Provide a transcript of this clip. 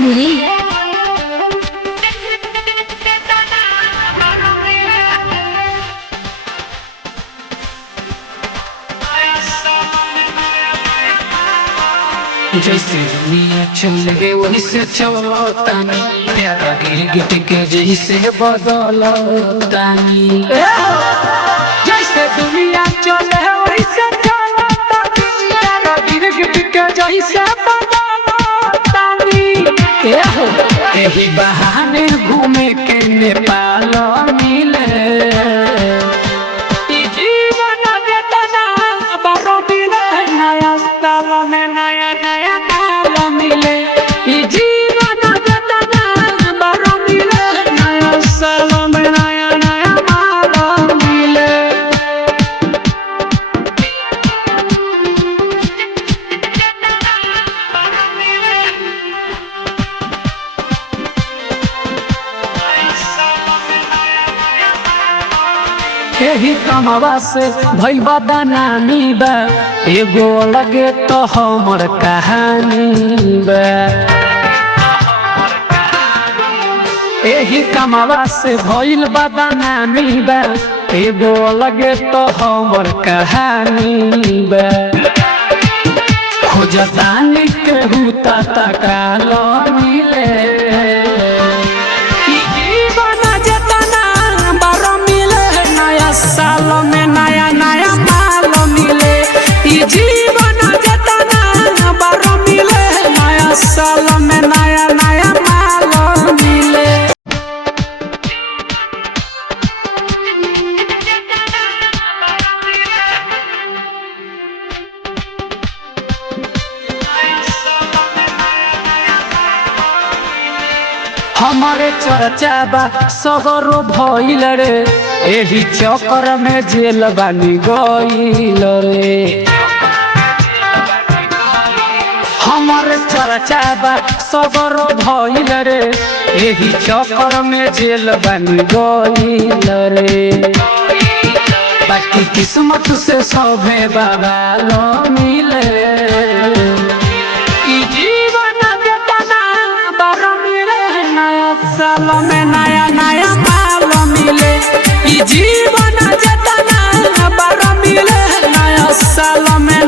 धीरे धीरे जैसे दुनिया चल गए वैसे चलतानी प्यारा गिरगिट के जैसे बदलतानी जैसे दुनिया चले वैसे चलतानी प्यारा गिरगिट के जैसे बदलतानी एही बहाने घूमे के नेपाल मिले यही कमवा से भइल बदनामी बा एगो लगे तो हमर कहानी बा यही कमवा से भइल बदनामी बा एगो लगे तो हमर कहानी बा खोजतानी केहू तकाल मिले साल में नया नया माल मिले जीवन जतना बार मिले नया साल में नया नया माल मिले हमारे चर्चा बा सगरो भइल रे एही चक्कर में जेल बानी गइल रे हमारे चर्चा बा सगरो भइल रे एही चक्कर में जेल बानी गइल रे बाकी किस्मत से सभे बाबा लो मिले साल में नया नया माल मिले जीवन जतना बार मिले नया साल में